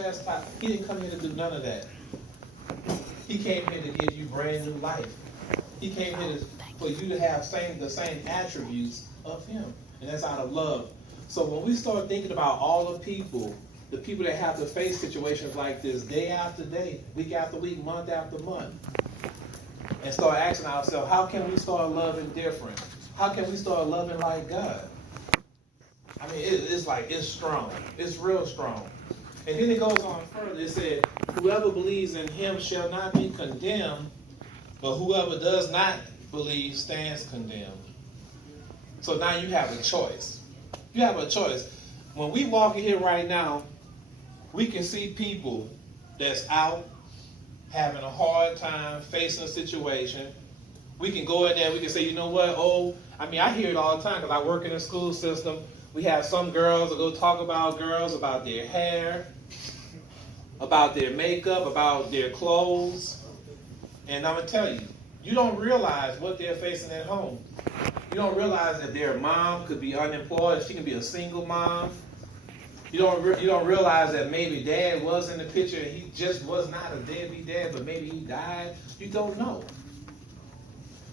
chastise. He didn't come here to do none of that. He came here to give you brand new life. He came here for you to have the same attributes of him. And that's out of love. So when we start thinking about all the people that have to face situations like this day after day, week after week, month after month, and start asking ourselves, how can we start loving different? How can we start loving like God? I mean, it's strong. It's real strong. And then it goes on further. It said, whoever believes in him shall not be condemned, but whoever does not believe stands condemned. So now you have a choice. You have a choice. When we walk in here right now, we can see people that's out having a hard time facing a situation. We can go in there, we can say, you know what, I hear it all the time because I work in a school system. We have some girls that go talk about girls, about their hair, about their makeup, about their clothes. And I'm going to tell you, you don't realize what they're facing at home. You don't realize that their mom could be unemployed. She can be a single mom. You don't realize that maybe dad was in the picture and he just was not a deadbeat dad, but maybe he died. You don't know.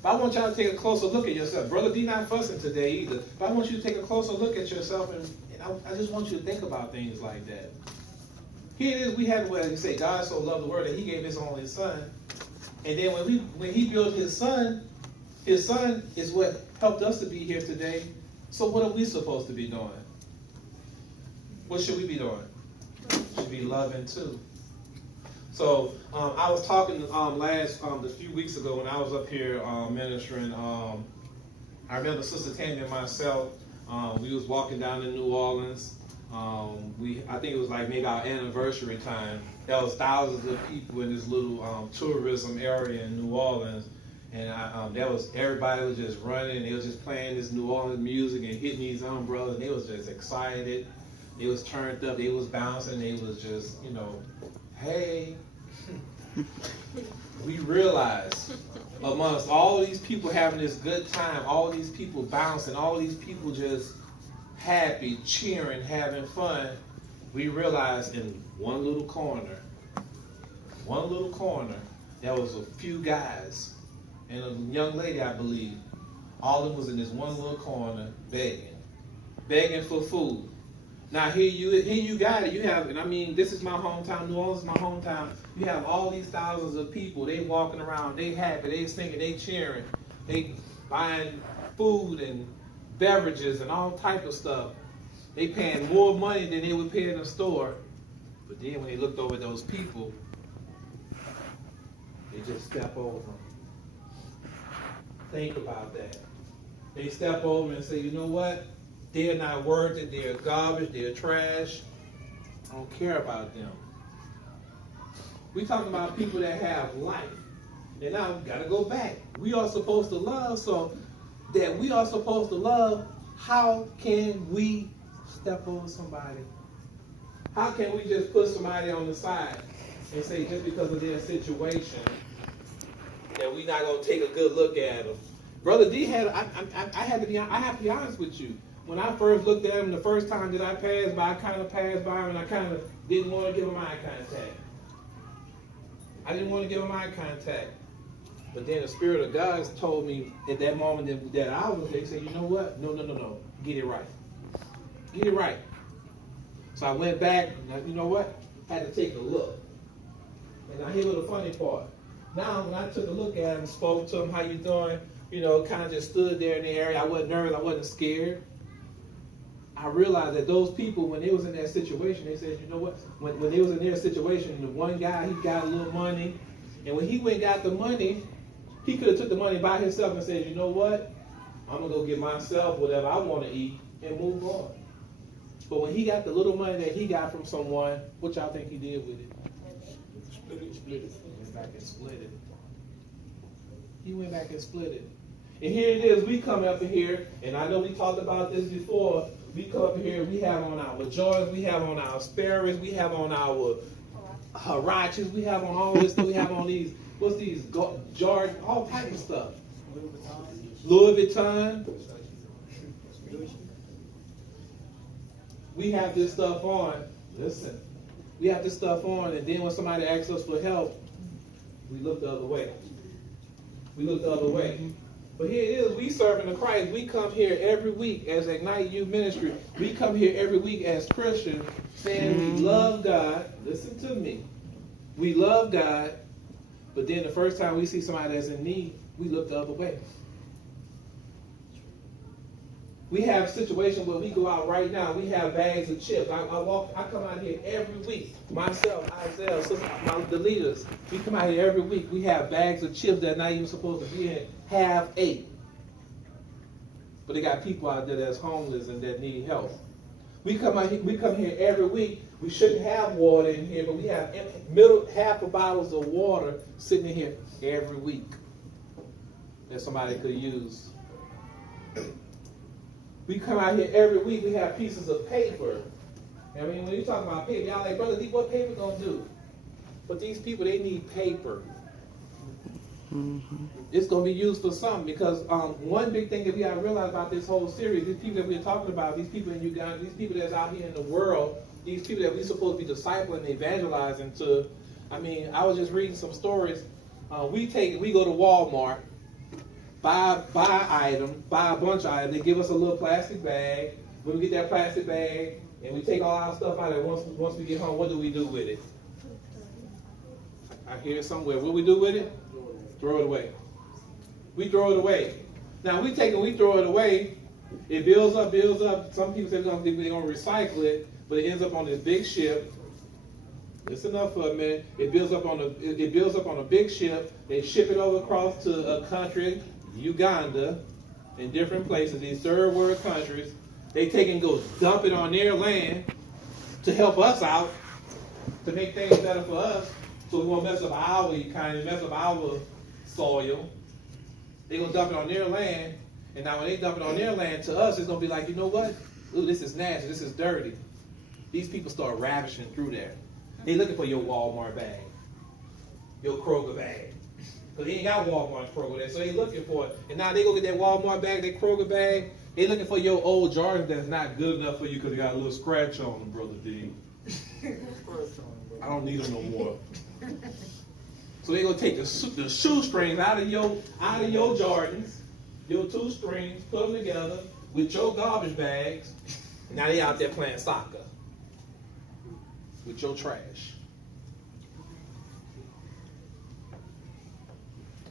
But I want y'all to take a closer look at yourself. Brother D not fussing today either. But I want you to take a closer look at yourself, and I just want you to think about things like that. Here it is, we had where he said, God so loved the world that he gave his only son. And then when he built his son is what helped us to be here today. So what are we supposed to be doing? What should we be doing? We should be loving too. So I was talking a few weeks ago when I was up here ministering. I remember Sister Tammy and myself. We was walking down in New Orleans. I think it was like maybe our anniversary time. There was thousands of people in this little tourism area in New Orleans, and everybody was just running. They was just playing this New Orleans music and hitting these umbrellas. And they was just excited. They was turned up. They was bouncing. They was just, hey. We realized amongst all these people having this good time, all these people bouncing, all these people just happy, cheering, having fun, we realized in one little corner, there was a few guys and a young lady, I believe. All of them was in this one little corner begging for food. Now here you got it. You have, and I mean, this is my hometown. New Orleans is my hometown. You have all these thousands of people. They walking around. They happy. They singing. They cheering. They buying food and beverages and all type of stuff. They paying more money than they would pay in the store. But then when they looked over at those people, they just step over them. Think about that. They step over and say, you know what? They're not worth it. They're garbage. They're trash. I don't care about them. We're talking about people that have life. And now we've got to go back. We are supposed to love, so that we are supposed to love, how can we step over somebody? How can we just put somebody on the side and say just because of their situation that we're not going to take a good look at them? Brother D had, I have to be honest with you. When I first looked at him the first time that I passed by, I kind of passed by him and I kind of didn't want to give him eye contact. I didn't want to give him eye contact. But then the Spirit of God told me at that moment that I was there, he said, you know what? No. Get it right. Get it right. So I went back, and you know what? I had to take a look. And now here was the funny part. Now when I took a look at him, spoke to him, how you doing? Kind of just stood there in the area. I wasn't nervous. I wasn't scared. I realized that those people, when they was in that situation, they said, you know what? When they was in their situation, the one guy, he got a little money. And when he went and got the money, he could have took the money by himself and said, you know what? I'm going to go get myself whatever I want to eat and move on. But when he got the little money that he got from someone, what y'all think he did with it? Split it. He went back and split it. He went back and split it. And here it is, we come up in here, and I know we talked about this before. We come up here, we have on our Jordans, we have on our Sperry's, we have on our Harachis, we have on all this stuff, we have on these, what's these, Jordan, all type of stuff. Louis Vuitton. We have this stuff on. Listen, We have this stuff on, and then when somebody asks us for help, we look the other way. We look the other way. But here it is, we serving the Christ. We come here every week as Ignite Youth Ministry. We come here every week as Christians saying we love God. Listen to me. We love God, but then the first time we see somebody that's in need, we look the other way. We have situations where we go out right now. We have bags of chips. I come out here every week. Myself, Isaiah, the leaders. We come out here every week. We have bags of chips that are not even supposed to be in. Half ate. But they got people out there that's homeless and that need help. We come here every week. We shouldn't have water in here, but we have half a bottles of water sitting in here every week that somebody could use. We come out here every week, we have pieces of paper. I mean, when you talk about paper, y'all like, Brother D, what paper gonna do? But these people, they need paper. Mm-hmm. It's gonna be used for something, because one big thing that we gotta realize about this whole series, these people that we're talking about, these people in Uganda, these people that's out here in the world, these people that we're supposed to be discipling and evangelizing to. I mean, I was just reading some stories. We go to Walmart, buy a bunch of items. They give us a little plastic bag. When we get that plastic bag and we take all our stuff out of it, once we get home, what do we do with it? I hear it somewhere. What do we do with it? Throw it away. We throw it away. Now we throw it away. It builds up. Some people say they're going to recycle it, but it ends up on this big ship. Listen up for a minute. It builds up on a big ship. They ship it over across to a country, Uganda, in different places, these third world countries. They take and go dump it on their land to help us out, to make things better for us, so we won't mess up our economy, mess up our soil. They're going to dump it on their land, and now when they dump it on their land, to us, it's going to be like, you know what? Ooh, this is nasty, this is dirty. These people start ravishing through there. They looking for your Walmart bag, your Kroger bag. Because they ain't got Walmart and Kroger there, so they looking for it. And now they go get that Walmart bag, that Kroger bag. They looking for your old Jordan that's not good enough for you because they got a little scratch on them, Brother D. I don't need them no more. So they gonna take the shoestrings out of your Jordans, your 2 strings, put them together with your garbage bags. Now they out there playing soccer with your trash.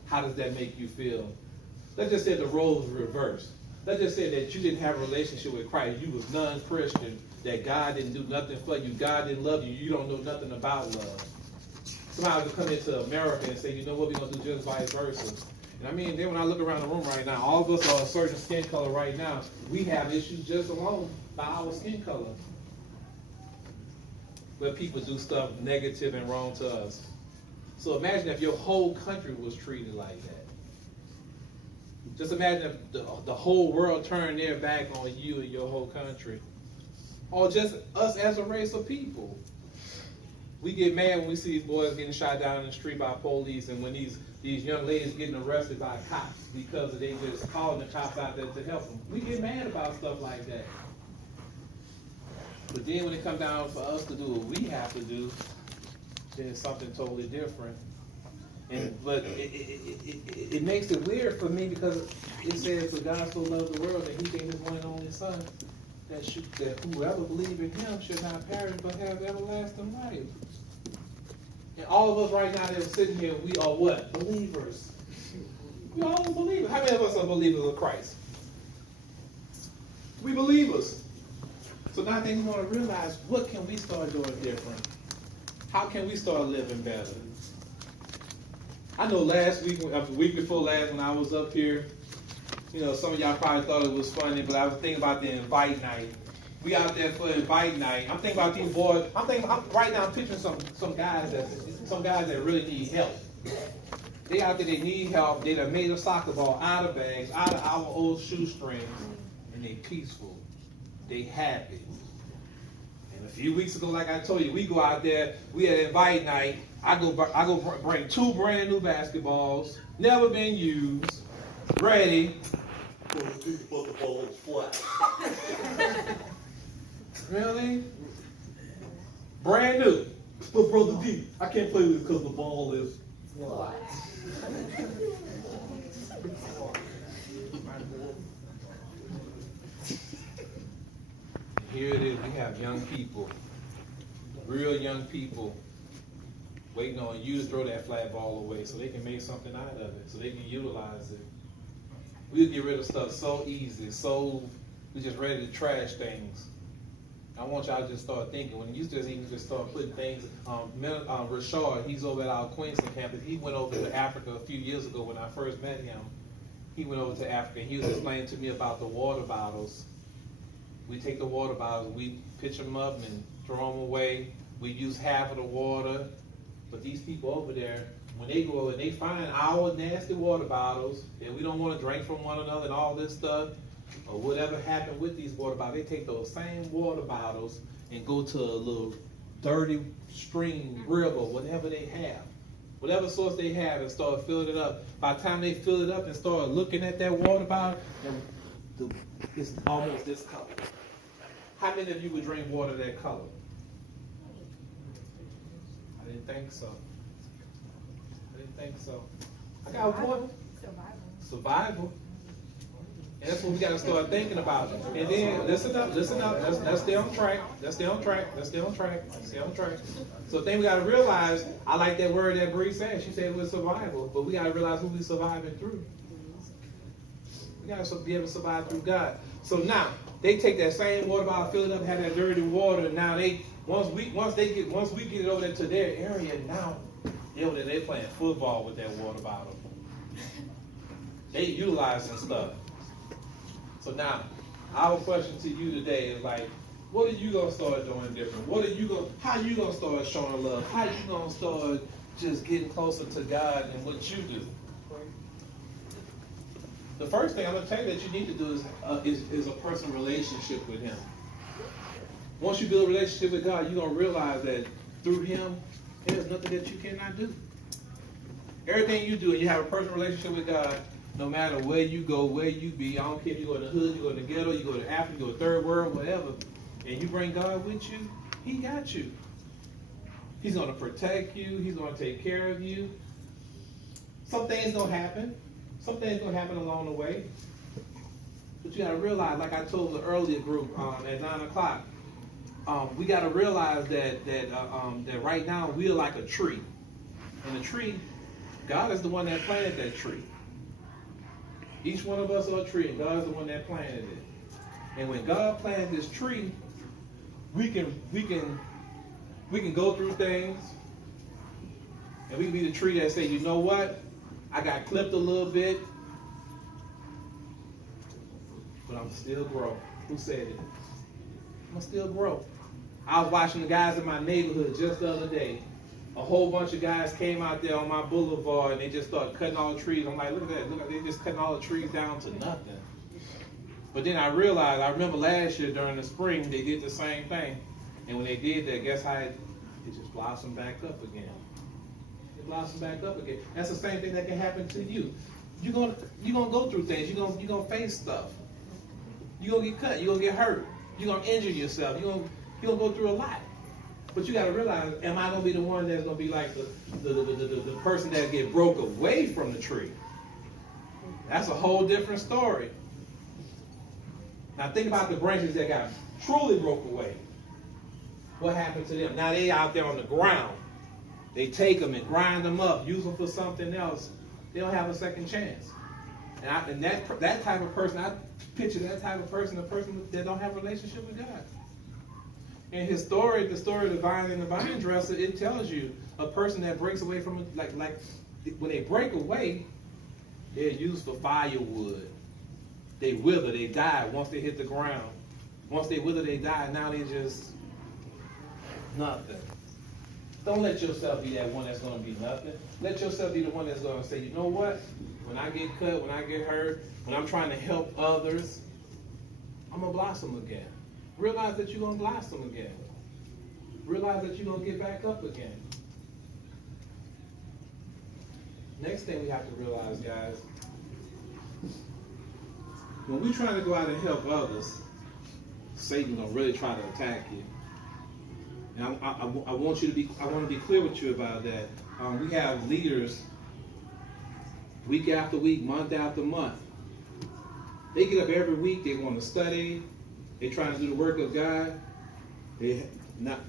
How does that make you feel? Let's just say the roles were reversed. Let's just say that you didn't have a relationship with Christ. You was non-Christian, that God didn't do nothing for you. God didn't love you. You don't know nothing about love. Somebody would come into America and say, you know what, we're going to do just vice versa. And I mean, then when I look around the room right now, all of us are a certain skin color right now. We have issues just alone by our skin color. Where people do stuff negative and wrong to us. So imagine if your whole country was treated like that. Just imagine if the whole world turned their back on you and your whole country. Or just us as a race of people. We get mad when we see these boys getting shot down in the street by police, and when these young ladies getting arrested by cops because they just calling the cops out there to help them. We get mad about stuff like that. But then when it comes down for us to do what we have to do, then it's something totally different. But it makes it weird for me, because it says, "For God so loved the world that He gave His one and only Son, that whoever believes in Him should not perish but have everlasting life." And all of us right now that are sitting here, we are what? Believers. We all believers. How many of us are believers of Christ? We believers. So now I think we want to realize, what can we start doing different? How can we start living better? I know last week, the week before last, when I was up here, you know, some of y'all probably thought it was funny, but I was thinking about the invite night. We out there for invite night. I'm thinking about these boys. Right now I'm picturing some guys that really need help. They out there, they need help. They done made a soccer ball out of bags, out of our old shoestrings, and they peaceful. They happy. And a few weeks ago, like I told you, we go out there, we had invite night. I go bring 2 brand new basketballs, never been used, ready. Really? Brand new. But Brother D, I can't play with it because the ball is fly. Here it is. We have young people, real young people, waiting on you to throw that flat ball away so they can make something out of it, so they can utilize it. We'll get rid of stuff so easy, so we're just ready to trash things. I want y'all to just start thinking. When you just even just start putting things, Rashard, he's over at our Queensland campus. He went over to Africa a few years ago when I first met him. He went over to Africa and he was explaining to me about the water bottles. We take the water bottles, we pitch them up and throw them away. We use half of the water. But these people over there, when they go and they find our nasty water bottles, and we don't want to drink from one another and all this stuff, or whatever happened with these water bottles, they take those same water bottles and go to a little dirty stream, river, whatever they have, whatever source they have, and start filling it up. By the time they fill it up and start looking at that water bottle, it's almost this color. How many of you would drink water that color? I didn't think so. I got one. Survival. And that's what we got to start thinking about. And then, listen up. Let's stay on track. So the thing we got to realize, I like that word that Bree said. She said it was survival. But we got to realize who we surviving through. We got to be able to survive through God. So now, they take that same water bottle, fill it up, have that dirty water. Now once we get it over there to their area, now they're playing football with that water bottle. They utilizing stuff. So now, our question to you today is like, what are you gonna start doing different? How you gonna start showing love? How you gonna start just getting closer to God and what you do? The first thing I'm gonna tell you that you need to do is a personal relationship with Him. Once you build a relationship with God, you're gonna realize that through Him, there's nothing that you cannot do. Everything you do, and you have a personal relationship with God, no matter where you go, where you be, I don't care if you go in the hood, you go in the ghetto, you go to Africa, you go to third world, whatever, and you bring God with you, He got you. He's gonna protect you. He's gonna take care of you. Some things gonna happen. Some things gonna happen along the way. But you gotta realize, like I told the earlier group at 9 o'clock, we gotta realize that right now we are like a tree. And the tree, God is the one that planted that tree. Each one of us are a tree, and God is the one that planted it. And when God planted this tree, we can go through things, and we can be the tree that say, you know what? I got clipped a little bit, but I'm still grow. Who said it? I'm still grow. I was watching the guys in my neighborhood just the other day. A whole bunch of guys came out there on my boulevard and they just started cutting all the trees. I'm like, look at that. They're just cutting all the trees down to nothing. But then I realized, I remember last year during the spring, they did the same thing. And when they did that, guess how it just blossomed back up again. It blossomed back up again. That's the same thing that can happen to you. You're gonna go through things. You're gonna face stuff. You're gonna get cut. You're gonna get hurt. You're gonna injure yourself. You're gonna go through a lot. But you got to realize, am I going to be the one that's going to be like the person that get broke away from the tree? That's a whole different story. Now think about the branches that got truly broke away. What happened to them? Now they out there on the ground. They take them and grind them up, use them for something else. They don't have a second chance. And that type of person, I picture that type of person, a person that don't have a relationship with God. In his story, the story of the vine and the vine dresser, it tells you a person that breaks away from it, like when they break away, they're used for firewood. They wither, they die once they hit the ground. Once they wither, they die. Now they just nothing. Don't let yourself be that one that's going to be nothing. Let yourself be the one that's going to say, you know what? When I get cut, when I get hurt, when I'm trying to help others, I'm going to blossom again. Realize that you're going to blossom again. Realize that you're going to get back up again. Next thing we have to realize, guys, when we're trying to go out and help others, Satan's going to really try to attack you. And I want you to be, I want to be clear with you about that. We have leaders week after week, month after month. They get up every week, they want to study, they trying to do the work of God.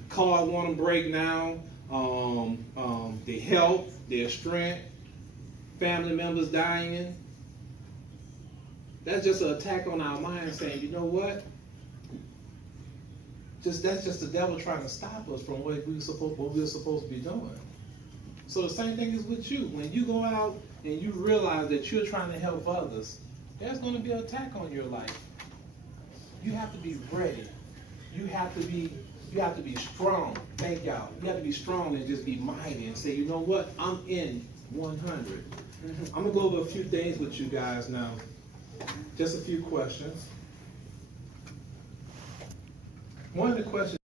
Car want to break down, their health, their strength, family members dying. That's just an attack on our mind, saying, you know what? That's just the devil trying to stop us from what we're supposed to be doing. So the same thing is with you. When you go out and you realize that you're trying to help others, there's going to be an attack on your life. You have to be ready. You have to be strong. Thank y'all. You have to be strong and just be mighty and say, you know what? I'm in 100. I'm going to go over a few things with you guys now. Just a few questions. One of the questions